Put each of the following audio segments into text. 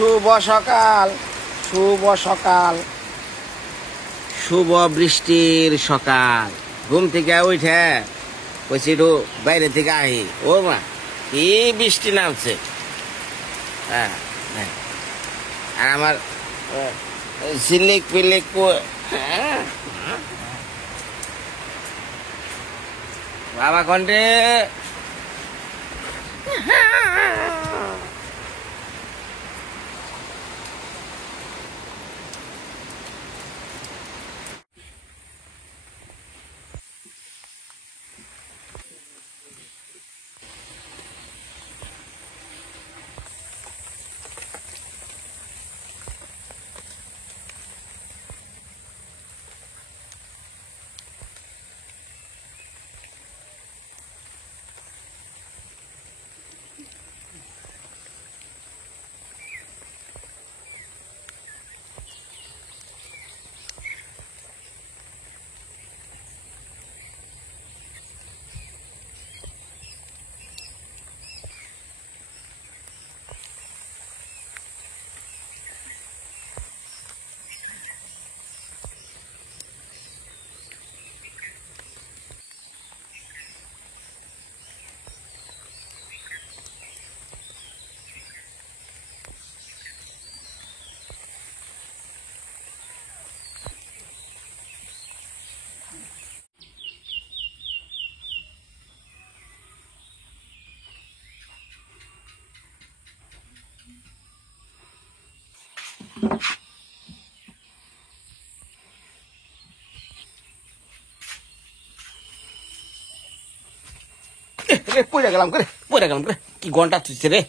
শুভ সকাল, শুভ সকাল, শুভ বৃষ্টির সকাল। ঘুম থেকে উঠে কইছি একটু বাইরে থেকে আহি। ও মা, কি বৃষ্টি নামছে! হ্যাঁ, আর আমার ঝিলিক পিলিক বাবা কন্টে পড়ে গেলাম করে কি ঘন্টা তুলছে রে।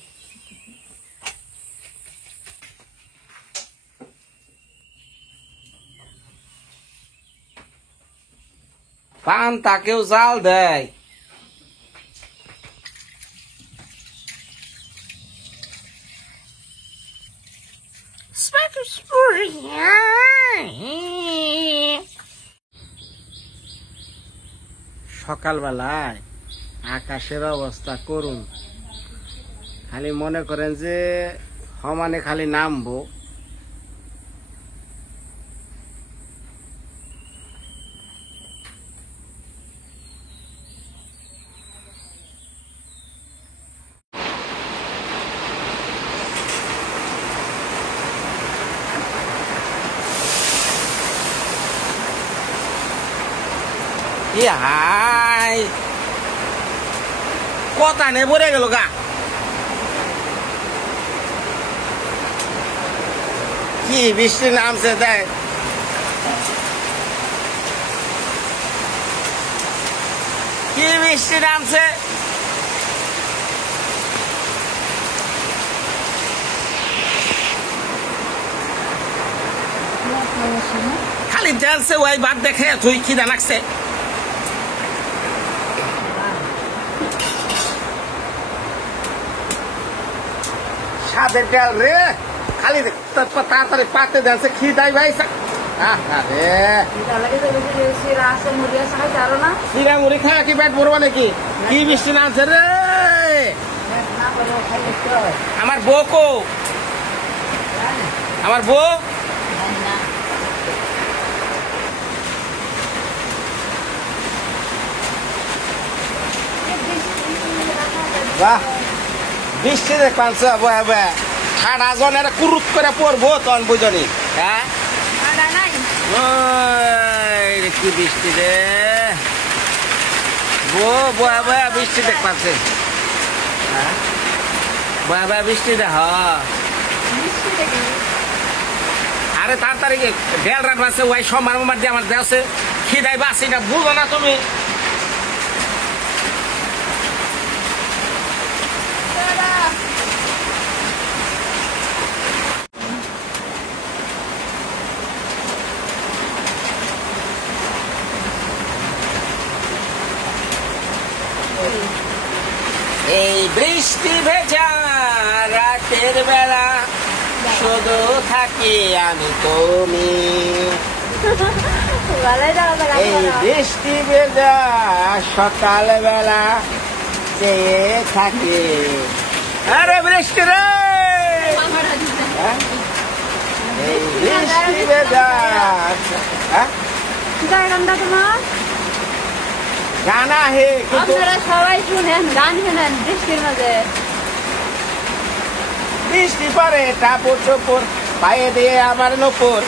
পান তাকেও জাল দেয়। সকালবেলায় আকাশের অবস্থা করুন, খালি মনে করেন যে সমানে খালি নামবো। হাই কথা নেই পড়ে গেল গা। কি বৃষ্টি নামছে দেখ, কি বৃষ্টি নামছে। খালি জানছে ওই বাদ দেখে তুই কি জানাকছে। সাদের ডাল রে, খালি তাড়াতাড়ি পাতে দেনছে খিদাই ভাই। চিরা মুড়ি খাওয়া কি পেট ভরবা নাকি? কি বৃষ্টি নামছে রে। আমার বউ কো, আমার বউ বাহ, বৃষ্টি দেখ পাঁচ ঠাডা জন এটা কুরুত করে পড়বো তখন বুঝনি। হ্যাঁ কি বৃষ্টি রে, বয়া বয়া বৃষ্টি দেখ পাচ্ছে। বয়া বয়া বৃষ্টি দেখ। আরে তাড়াতাড়ি দেড় রাত বাসে ওই সোমবার মোমবার দিয়ে আমার দেওয়া খিদাই বাসি না, বুঝো না তুমি। এই বৃষ্টি ভেজা রাতের বেলা শুধু থাকি আমি তুমি। এই বৃষ্টি ভেজা সকাল বেলা চেয়ে থাকি। আরে বৃষ্টি রে, হ্যাঁ এই বৃষ্টি ভেজা হ্যাঁ গানটা তোমার গানা হে কিন্তু আপনারা সবাই শুনেন গান শুনেন বৃষ্টির মাঝে বৃষ্টি পরে টাপুর টুপুর পায়ে দিয়ে আমার নুপুর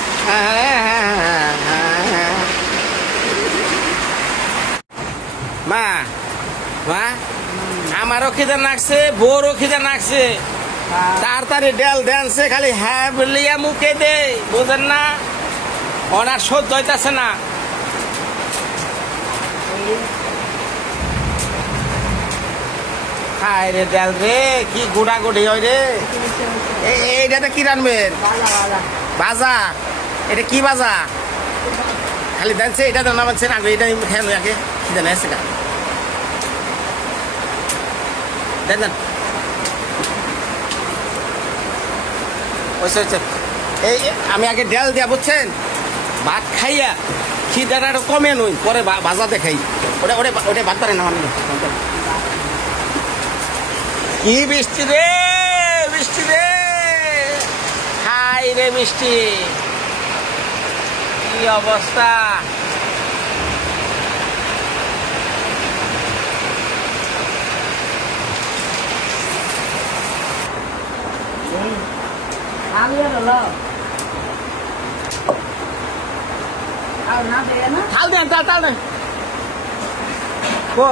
মা মা আমারও খিদে নাকছে বোরও খিদে নাকছে তাড়াতাড়ি ডেল ড্যান্সে খালি হ্যাঁ বলিয়া মুখে দে বুঝেন না ওনার সহ্য হইতাছে না হায় রে ডেল রে কি গুড়া গুড়ি হয় রে এইটাতে কি রানবেন বাজা এটা কি বাজা খালি দেখছে এটা তো নামাচ্ছেন আগে এটা খেয়ে নয় আগে কি জানে এসে দেন দেন এই আমি আগে ডেল দিয়া বুঝছেন ভাত খাইয়া খিদাটা একটু কমে নই পরে বাজাতে খাই ওটা ওটা ওটা ভাত পারে না কি বৃষ্টি রে বৃষ্টি রে হাই রে বৃষ্টি কি অবস্থা তাল দেন তাল দেন কো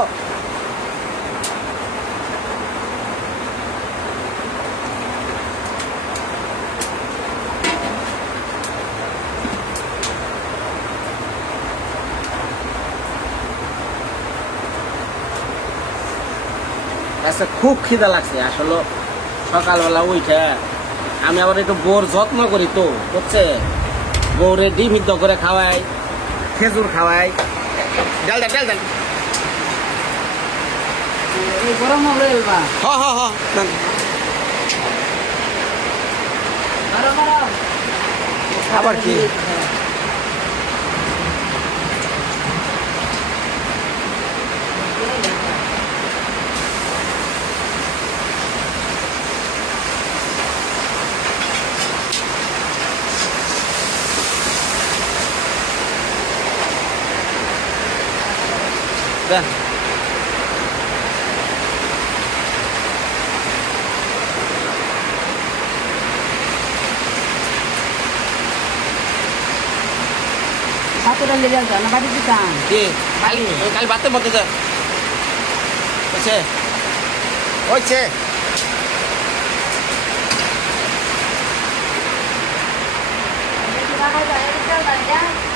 আচ্ছা খুব খিদা লাগছে আসলে সকালবেলা উঠে আমি আবার একটু বোর যত্ন করি তো বুঝছে বউরে ডিম সিদ্ধ করে খাওয়াই খেজুর খাওয়াই ডাল ডাল ডাল ডাল গরম হবে হ হ হ আবার কি দেন ভাতটা লেগে যান না বাড়ি দিতাম কি কাল ভাতের মধ্যে যা হচ্ছে হচ্ছে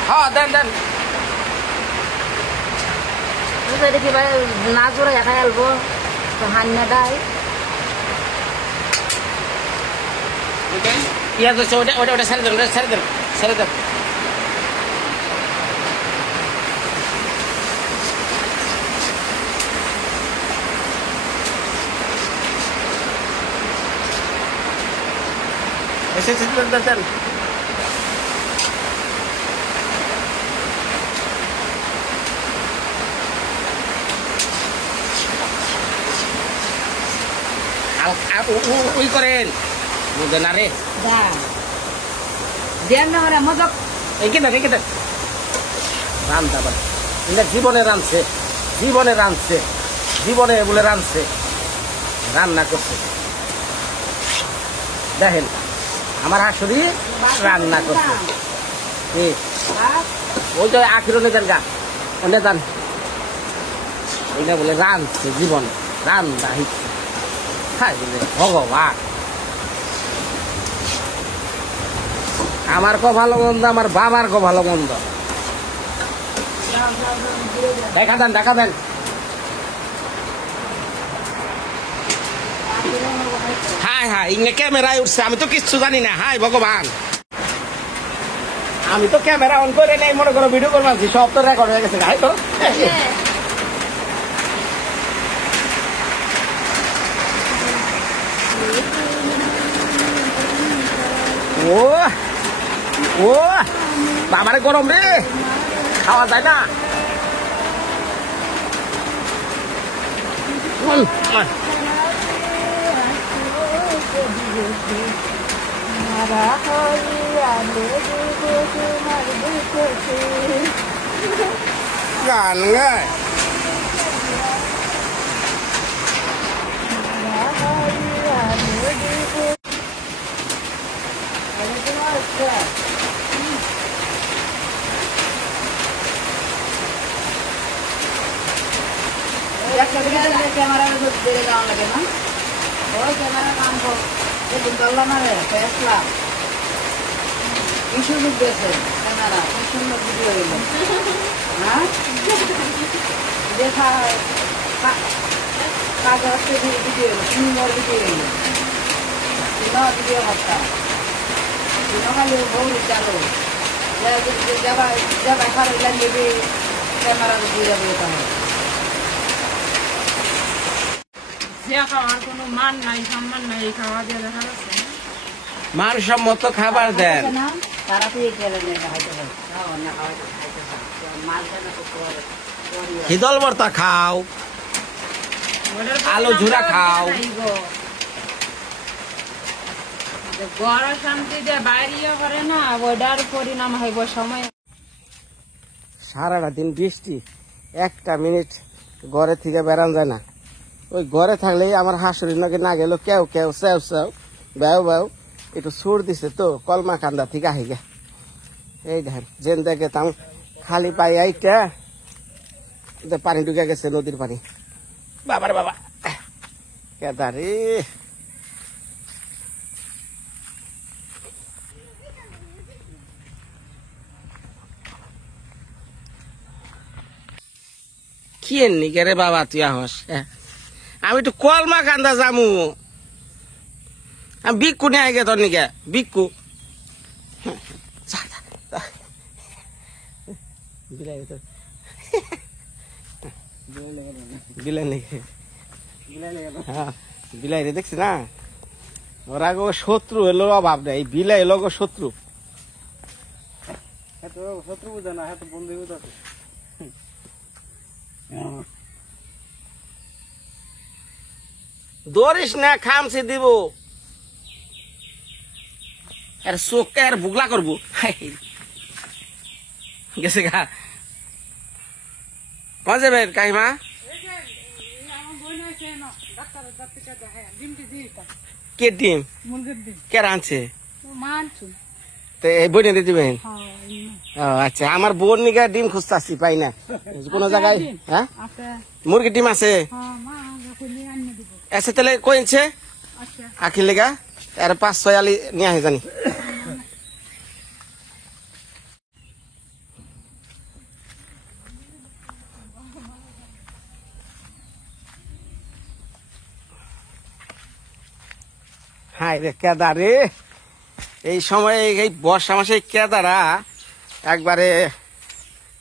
হ্যাঁ দেন দেন দেখি ভাই না জোরে একাই আলবো তো হান্না দেয় পেঁয়াজ হচ্ছে ওটা ওটা ওটা ছেড়ে দেন ওটা ছেড়ে দেন ছেড়ে দেন দেন ওই করেন বুঝে না রে দেন না ওরা মজা এঁকে দেন রান্না আবার এটা জীবনে রাঁধছে জীবনে বলে রাঁধছে রান্না করছে দেখেন আমার শাশুড়ি রান্না করছে ওই যে আখিরনে দেন গা ওনে যান ওইটা বলে রাঁধছে জীবনে রান্না হিচ্ছে ভগবান আমার কো ভালো মন্দ আমার বাবার কো ভালো মন্দ দেখা দেন হাই হাই ইংনে ক্যামেরায় উঠছে আমি তো কিচ্ছু জানি না হাই ভগবান আমি তো ক্যামেরা অন করে নেই মনে করো ভিডিও করছি সব তো রেকর্ড হয়ে গেছে হাই করো ও ও বাবারে গরম রে খাওয়া যায় না মারা হইয়া দেব তোমার বুকেতে গান গায় মারা হইয়া দেব ক্যামেরা ধরতে যাওয়া লাগে না ওই ক্যামেরা কাম করলো না রে ফেসলা কি সুযোগ দিয়েছে ক্যামেরা কি সুন্দর ভিডিও এলো হ্যাঁ দেখা কাজ হচ্ছে ভিডিও এলো সুন্দর ভিডিও এলো ভিডিও হত্যা খালি বৌরি চালো যাবা খালি লাগিয়ে ক্যামেরা দিয়ে যাবে তাহলে খাওয়ার কোনো মান নাই সম্মান নাই খাওয়া দিয়ে দেখা যাচ্ছে মানসম্মত খাবার দেন হিদল ভর্তা খাও আলু ঝুরা খাও গড় শান্তি দিয়ে বাইরে করে না ওইটার পরিণাম হইব সময় সারাটা দিন বৃষ্টি একটা মিনিট ঘরে থেকে বেরান যায় না ওই ঘরে থাকলেই আমার হাসুরির নাকি না গেল কেউ কেউ সেও সেও বেও বেও একটু সুর দিছে তো কলমা কান্দা থেকে আহি গে এই দেখেন যেন দেখে তাম খালি পাই আইটা পানি ঢুকে গেছে নদীর পানি বাবার বাবা কেদারে কি এমনি রে বাবা তুই আহস আমি একটু কলমা কান্দা যামু আমি বিক্কু নিয়ে আগে তোর নিকে বিক্কু বিলাই রে দেখছি না ওরা গো শত্রু এলো অভাব নেই বিলাই এলো গো শত্রু শত্রু বুঝে না হ্যাঁ বন্ধু বুঝে দৌড়িস না খামছে দিব আর চোখে আর বুগলা করবো গেছে গা কখন যাবে কাকিমা কে ডিম কে রাঁধছে তো এই বই নিয়ে দিবেন ও আচ্ছা আমার বোন নিকা ডিম খুঁজতেছি পাই না কোনো জায়গায় হ্যাঁ মুরগির ডিম আছে এসে তাহলে কইছে আখির লেগা আর 5-6 আলি নিয়ে আসে জানি হাই রে কেদা রে এই সময় এই বর্ষা মাসে কেদারা একবারে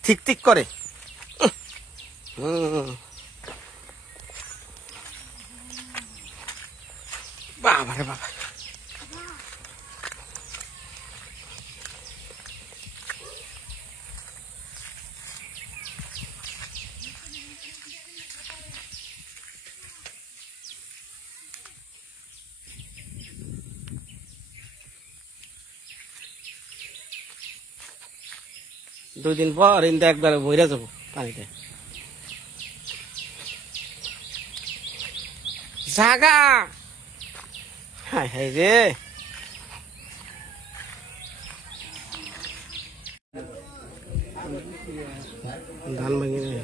ঠিক ঠিক করে বাবা রে বাবা দুদিন পর কিন্তু একবারে বইরা যাবো পানিতে জাগা হাই হাই রে ধান ভাঙি রে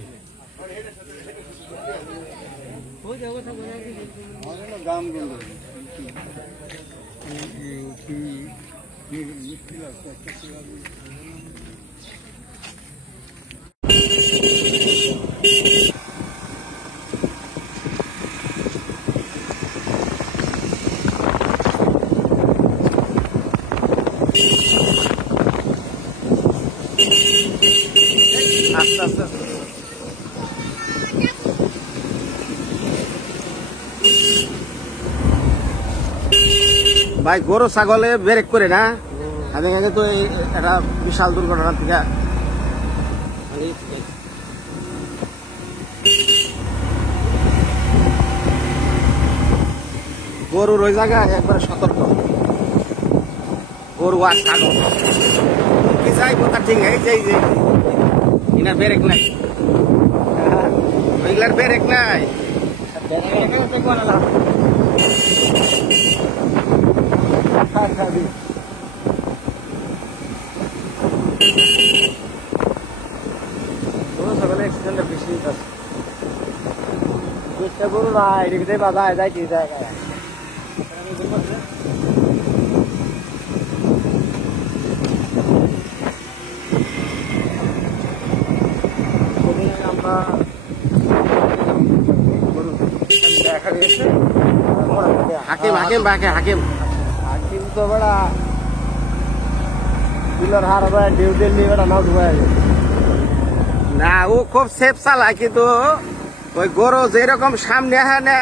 আস্তে আস্তে ভাই গরু ছাগলে ব্রেক করে না আগে আগে তো একটা বিশাল দুর্ঘটনা থেকে গরুর ওই জায়গায় একবারে সতর্ক গরু আর ছাগল কি যাই কথা ঠিক এই যে ইনার ব্রেক নাই ওইগুলার ব্রেক নাই সকালে অ্যাক্সিডেন্টটা বেশি আছে চেষ্টা করুন না এদিকে বাধা যাইতে জায়গায় আমরা দেখা গেছে হাকিম হাকিম বাকে হাকিম হাকিম তো বড়া পিলার হার হবে ডিউ দিল্লি বড়া নাও ডুবাই না ও খুব সেফ চালায় কিন্তু ওই গরু যেরকম সামনে হানে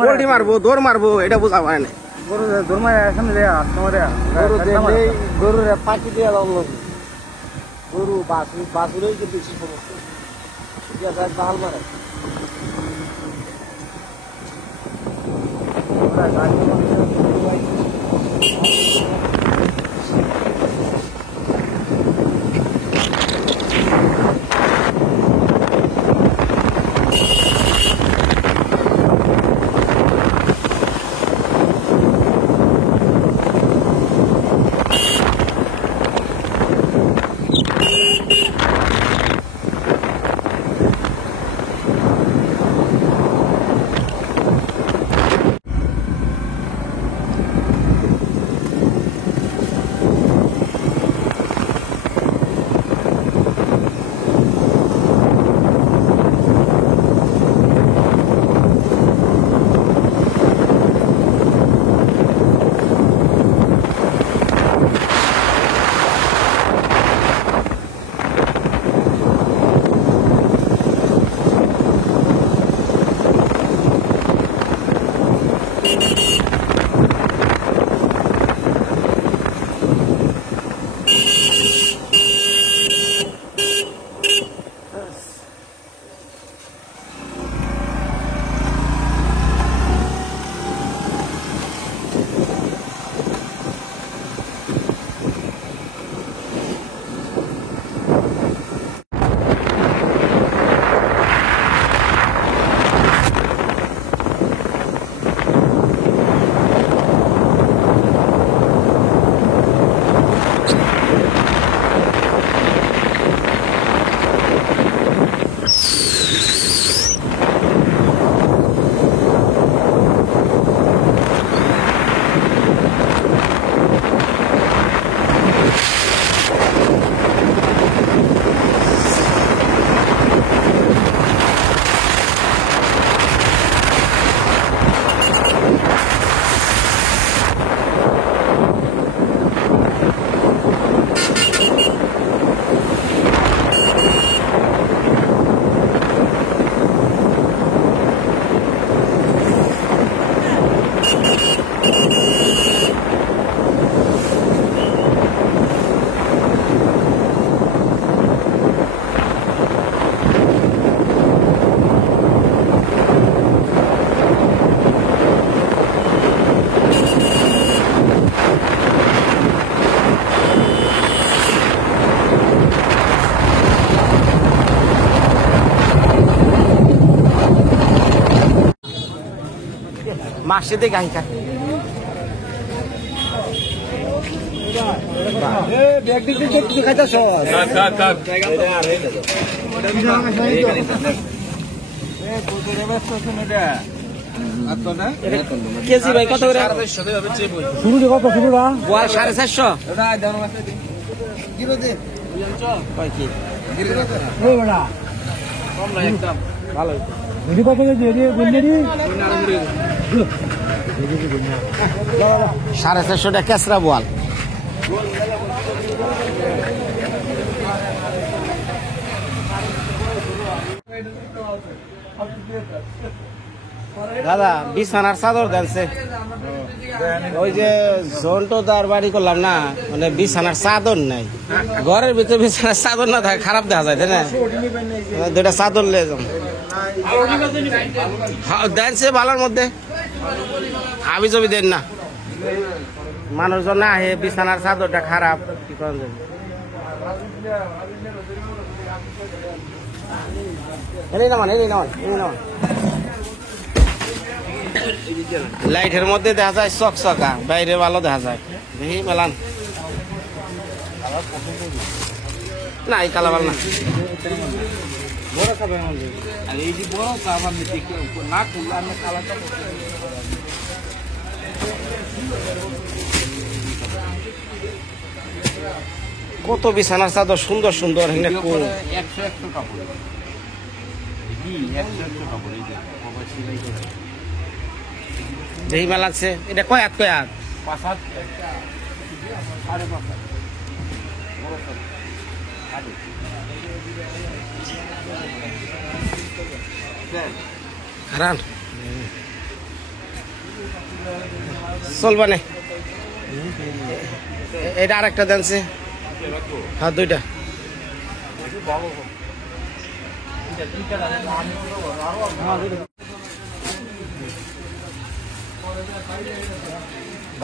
পোল্টি মারবো দৌড় মারবো এটা বোঝা পারে না গরু দরমায় সামনে দেয়া তোমারে গরু দিল্লি গরু পাটি দিয়ে লাগলো গরু বাসুরেই যে বেশি সমস্যা এটা এক বাহাল মারে মাসে গাহি খা কেজি ভাই কত করে শুরু কত শুরুটা বোয়াল 450 কয় কি ওই বড়া কম না একদম ভালো যদি কত কেজি এদিকে গুন্ডেরি 450 টাকা কেসরা বোয়াল দাদা বিছানার চাদর দেনছে ওই যে জন্টুদার বাড়ি করলাম না মানে বিছানার চাদর নাই ঘরের ভিতরে বিছানার চাদর না থাকে খারাপ দেখা যায় তাই না দুটা চাদর লে দেনছে ভালোর মধ্যে হাবি জবি দেন না মানুষজন না হে বিছানার চাদরটা খারাপ কি করা যাবে লাইটের মধ্যে দেখা যায় চকচকা বাইরে ভালো দেখা যায় দেখি মেলান না এই কালা ভালো না বড় খাবে আর এই যে বড় খাবার না করলে আমি কালাটা কত বিছানার চাদর সুন্দর সুন্দর এখানে কোন 100 কাপড় কি 100 কাপড় এই যে বাবা সিলাই করে দেখি মেলাচ্ছে এটা কয় হাত 5 হাত 5.5 হাত বড় হারান চলবা নে এটা আরেকটা দেনছে হ্যাঁ দুইটা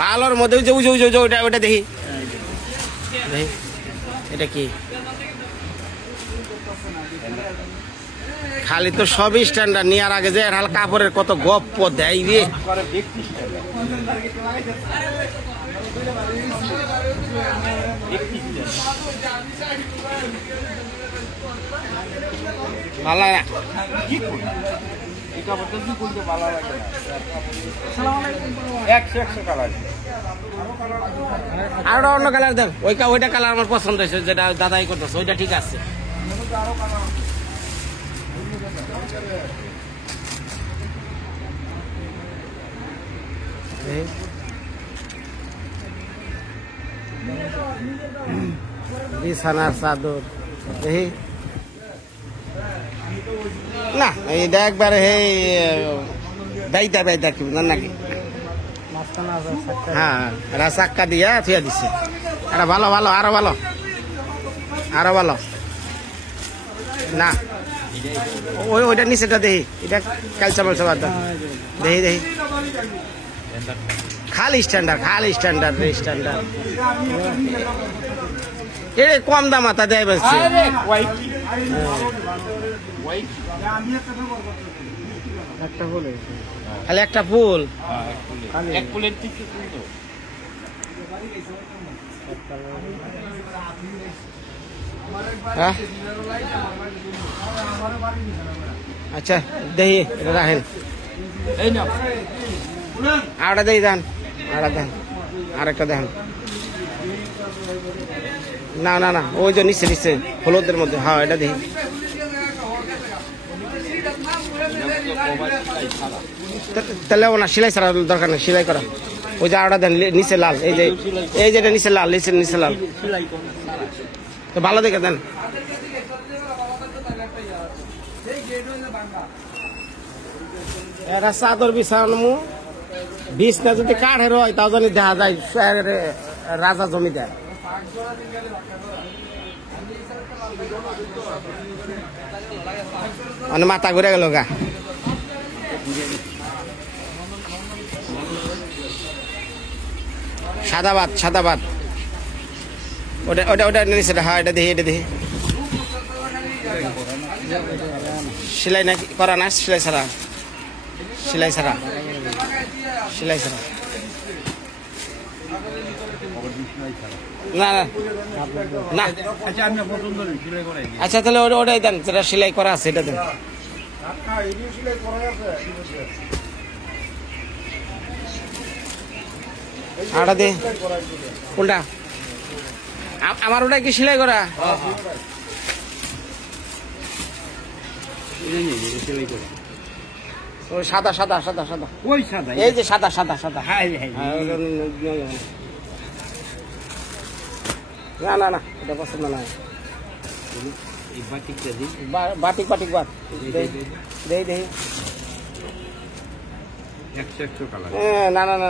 ভালোর মধ্যে ওই যে ওইটা ওইটা দেখি দেখি এটা কি খালি তো সবই স্ট্যান্ডার্ড নেওয়ার আগে যে হাল কাপড়ের কত গপ্প দেয় রে ভালো লাগে না এই কাপড়টা কি করতে ভালো লাগে না 100 কালার আর অন্য কালার দেন ওইটা কালার আমার পছন্দ হয়েছে যেটা দাদাই করতেছে ওইটা ঠিক আছে বিছানার চাদর দেখি না এইটা একবারে হে বাইতা কি বুঝলেন নাকি হ্যাঁ এরা চাক্কা দিয়া থুয়া দিচ্ছে এটা ভালো ভালো আরো ভালো না ওইটা নিচেটা দেখি এটা কালচা মালচা বাদ দেখি খালি স্ট্যান্ডার্ড এ কম দাম আতা দেয় বলছে খালি একটা ফুল এক ফুলের থেকে সুন্দর হ্যাঁ আচ্ছা দেখি এটা রাখেন এই না আরেকটা দেখি দেন আরেকটা দেখেন না ওই যে নিচে হলুদের মধ্যে হ্যাঁ এটা দেখি তাহলে না সেলাই ছাড়া দরকার নেই সেলাই করা ওই যে আরেকটা দেন নিচে লাল এই যে নিচে লাল নিচে লাল তো ভালো দেখে দেন এটা চাদর বিছানো বিছনা যদি কাঠের হয় তাও জানি দেখা যায় রাজা জমিদার মানে মাথা ঘুরে গেল গা সাদা ভাত ওটা নিচে হ্যাঁ এটা দেখি সেলাই নাকি করা না সেলাই ছাড়া না আচ্ছা তাহলে ওটাই দেন যেটা সেলাই করা আছে এটা দেন আটা দে কোনটা আমার ওটা কি সেলাই করা ওই সাদা ওই সাদা এই যে সাদা না এটা পছন্দ না এই বাটিকটা দিই বাটিক বাদ দেই 100 কালার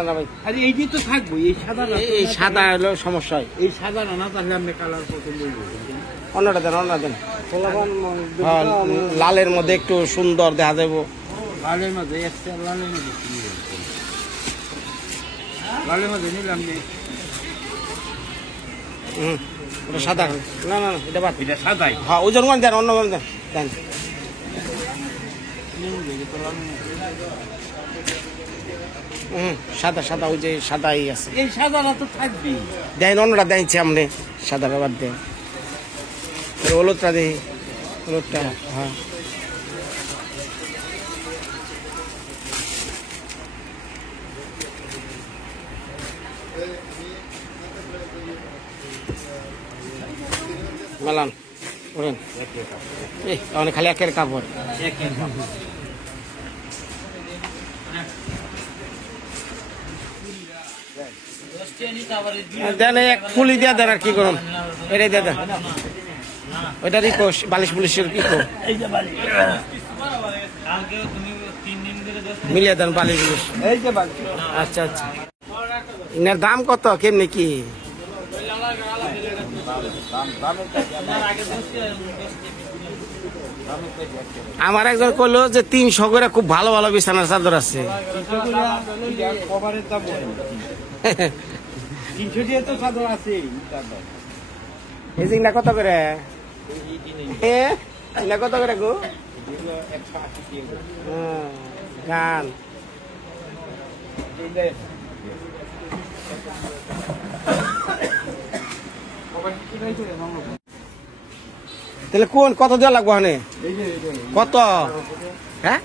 না ভাই আরে এই যে তো থাকবো এই সাদা হলো সমস্যা হয় এই সাদা না তাহলে আপনি কালার পছন্দ অন্যটা দেন হ্যাঁ, লালের মধ্যে একটু সুন্দর দেখা যাবো লালের মধ্যে নিলাম ওটা সাদা না না না এটা বাদ এটা সাদাই হ্যাঁ ওজন মান দেন অন্য মান দেন দেন সাদা সাদা ওই যে সাদাই আছে এই সাদাটা তো থাকবি দেন অন্যটা দেনছি আপনি সাদাটা বাদ দেন হলুদটা দেখি হলুদটা হ্যাঁ মেলান ওরেন এই অনেক খালি একের কাপড় দেন এক ফুলি দিয়া দেন আর কি করুন এটাই দিয়ে দেন ওইটারই কোষ বালিশ পুলিশের কি কো মিলিয়ে দেন বালিশ পুলিশ এই যে বাকি আচ্ছা আচ্ছা এনার দাম কত কেমনি কি আমার একজন কইলো যে 300 করে খুব ভালো ভালো বিছানার চাদর আছে কভারের দাম 300 দিয়ে তো চাদর আছে এই জিনিসটা কত করে এটা কত করে গো গান তাহলে কোন কত দেওয়া লাগবো হানে কত হ্যাঁ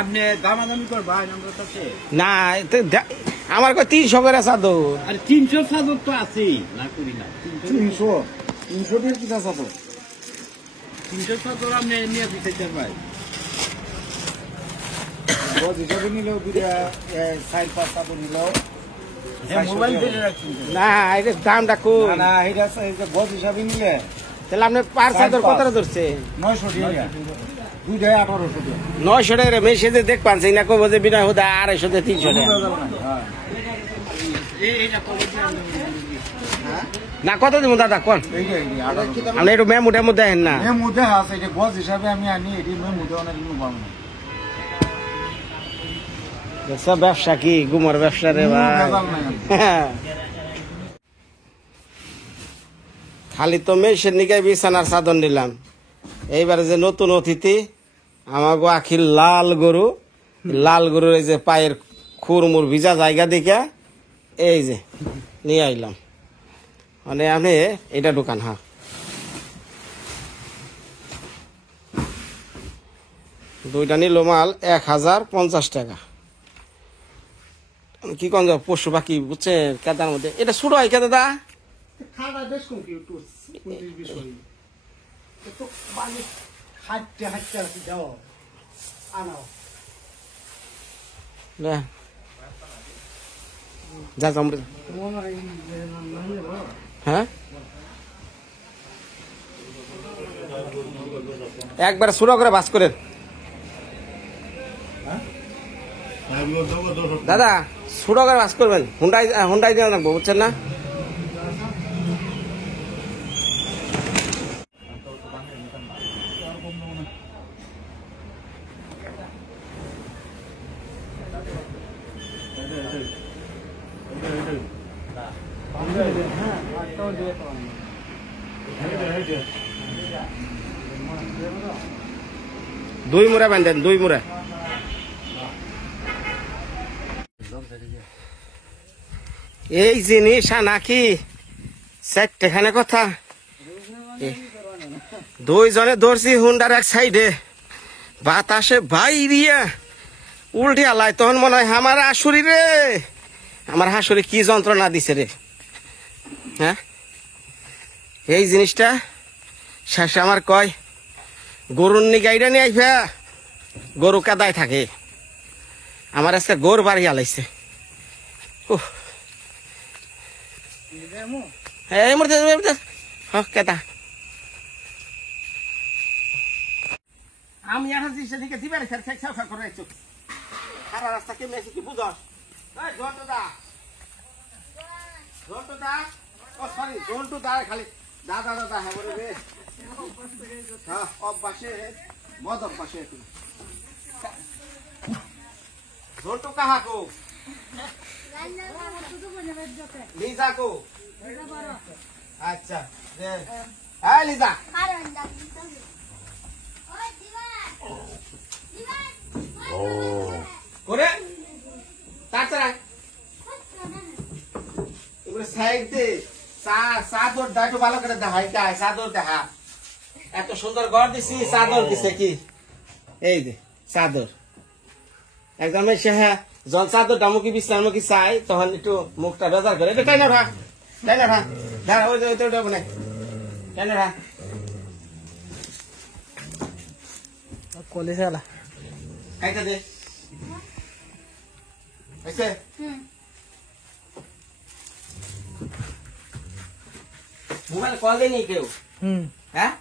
আপনি দামাদামি করবেন আমার কাছে না আমার কই 300 করে চাদর আরে 300 চাদর তো আছেই না করি না 300 দিয়ে কি চাদর 300 চাদর আপনি নিয়ে দিতে ভাই বড় হিসাবে নিলেও দুইটা 4-5 চাদর নিলেও মোবাইল ফেলে রাখছেন না এটা দামটা কম না এটা বড় হিসাবে নিলে তাহলে আপনি পার চাদর কত ধরছে 900 টাকা দুইটা 1800 টাকা 900 টাকা মেসেজে দেখ পাচ্ছি না কব যে বিনা হুদা 250 থেকে 300 টাকা না কত দিব দাদা কোন আপনি একটু মেমো টেমো দেখেন না মেমো দেখা আছে এটা বস হিসাবে আমি আনি এটি মেমো দেওয়া না কিন্তু পাবো না সব ব্যবসা কি গুমর ব্যবসা রে ভাই খালি তো মেসের নিকায় বিছানার চাদর নিলাম এইবারে যে নতুন অতিথি আমাগো আখির লাল গরুর এই যে পায়ের খুরমুর ভিজা জায়গা দেখে এই যে নিয়ে আইলাম মানে আমি এটা দোকান হ্যাঁ দুইটা নিল মাল 1050 টাকা কি কোন পশু পাখি বুঝছে কেদার মধ্যে এটা ছোট হয় কে দাদা খাওয়া বেশ কম কি একটু 25-20 হই তো মানে হাঁটতে আছে যাও আনাও না যা আমরা হ্যাঁ একবার শুরু করে বাস করেন দাদা ছোট করে বাস করবেন হুন্ডাই দিয়ে রাখবো বুঝছেন না দুই মুড়া বান্ধেন দুই মুড়া এই জিনিস নাকি চারটেখানে কথা দুইজনে ধরছি হুন্ডার এক সাইডে বাতাসে বাইরিয়া উল্টে আলাই তখন মনে হয় আমার হাসুরি রে আমার হাসুরি কি যন্ত্রণা দিছে রে হ্যাঁ এই জিনিসটা শেষে আমার কয় গরুর নি গাইডা নিয়ে আইফা গরু কাদায় থাকে আমার আজকে গরু বাড়ি আলাইছে এই মুহূর্তে কেতা আমি এখন সেদিকে দিবে রে খেয়া করে সারা রাস্তা কেমন আছে কি বুঝস জন্টুদা ও সরি জন্টুদা খালি দাদা দাদা হ্যাঁ বলে রে হ্যাঁ অভ্যাসে মদ অভ্যাসে জন্টু কাহা কো লিজা কো আচ্ছা হ্যাঁ লিজা করে তাছাড়া এগুলো সাইড দে চাদর দা একটু ভালো করে দেখাই চাদর দেখা এত সুন্দর ঘর দিছি চাদর দিছে কি এই যে চাদর একদম এসে হ্যাঁ জল চাদরটা মুখে বিশ্রাম মুখে চাই তখন একটু মুখটা বেজার করে এটা টাইনা রাখ ধর ওই যে ওইটা বলে টাইনা রাখ কলেজ আলা খাইতে দে আচ্ছা মোবাইল কল দেয়নি কেউ হ্যাঁ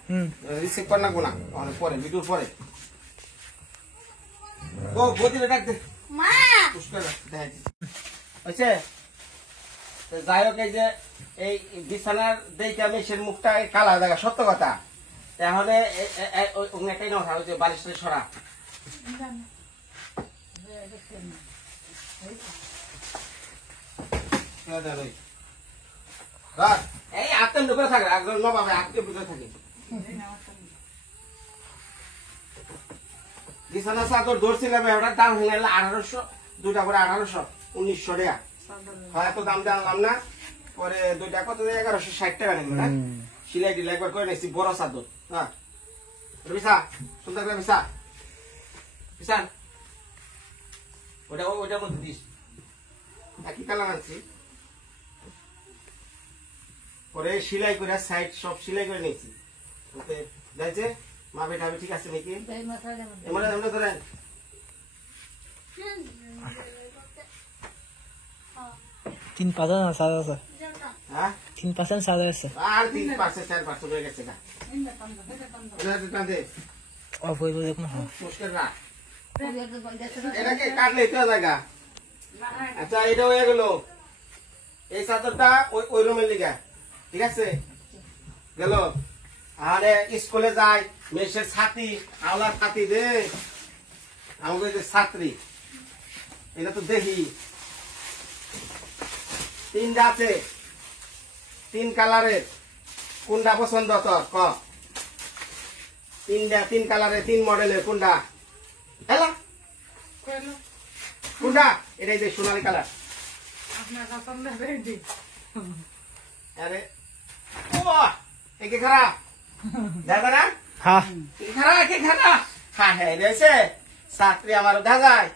রিসিভ কর না গোনা পরে ভিডিওর পরে ও বদিলে ডাক দে মা পুষ্কর দেখাই আচ্ছা যাই হোক এই যে এই বিছানার দেখে আমি সে মুখটা কালা দেখা সত্য কথা তাহলে ওখানে একটাই না ওই যে বালিশটা সরা এই আত্মের ঢুকে থাকে একজন নবাবে আত্মের ঢুকে থাকে বিছানা চাদর ধরছিলাম ওটার দাম হয়ে গেল 1800 দুটা করে 1800 1900 টাকা হয় এত দাম জানলাম না পরে দুইটা কত 1160 টাকা নিল না সিলাই টিলাই একবার করে নিয়েছি বড় চাদর হ্যাঁ বিছা সুন্দর করে বিছা বিছান ওটার মধ্যে দিস একই কালার আনছি পরে সিলাই করে সাইড সব সিলাই করে নিয়েছি ওতে যাইছে মাপে টাপে ঠিক আছে নাকি এমন ধরেন 3% সাদা আছে হ্যাঁ 3% সাদা আছে আর 3% 4% হয়ে গেছে না এটা দে অফ হইব দেখুন হ্যাঁ মুশকিল না এটাকে কাটলে তো জায়গা আচ্ছা এটা হয়ে গেল এই চাদরটা ওই রুমের লিগা ঠিক আছে গেল আরে স্কুলে যাই মেসের ছাতি আওলার ছাতি দে আমাকে যে ছাত্রী এটা তো দেখি 3টা আছে 3 কালারের কোনটা পছন্দ তোর ক 3 কালারের 3 মডেলের কোনটা হ্যালো কোনটা এটাই যে সোনালী কালার আরে ও একে খারাপ দেখা না হ্যাঁ কে খারাপ হ্যাঁ হ্যাঁ রয়েছে ছাত্রী আমার দেখা যায়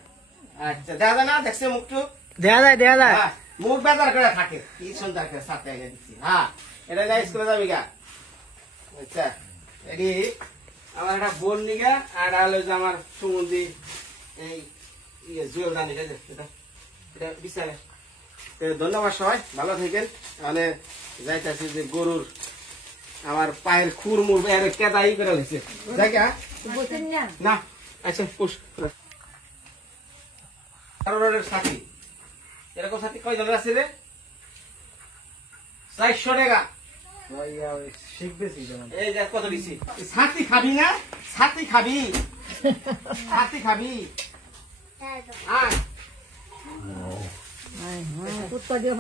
আচ্ছা দেখা না দেখছে মুখটুক দেয়া যায় হ্যাঁ, মুখ বেজার করে থাকে কি সুন্দর করে ছাত্রী এনে দিচ্ছি হ্যাঁ এটা যাই স্কুলে যাবি গা আচ্ছা এটি আমার একটা বোন নিগা আর হলো যে আমার সুমন্দি এই জুয়েল দানি এটা এটা বিচারে ধন্যবাদ সবাই ভালো থাকেন তাহলে যাইতেছি যে গরুর আমার পায়ের খুর মুর কেদাই করে হয়েছে জায়গা না আচ্ছা পুষ সাথী এরকম সাথী কয় জনের আছে রে 400 টাকা শিখবেছি এই যে কত দিছি ছাতি খাবি না ছাতি খাবি আয় কুত্তা দিয়ে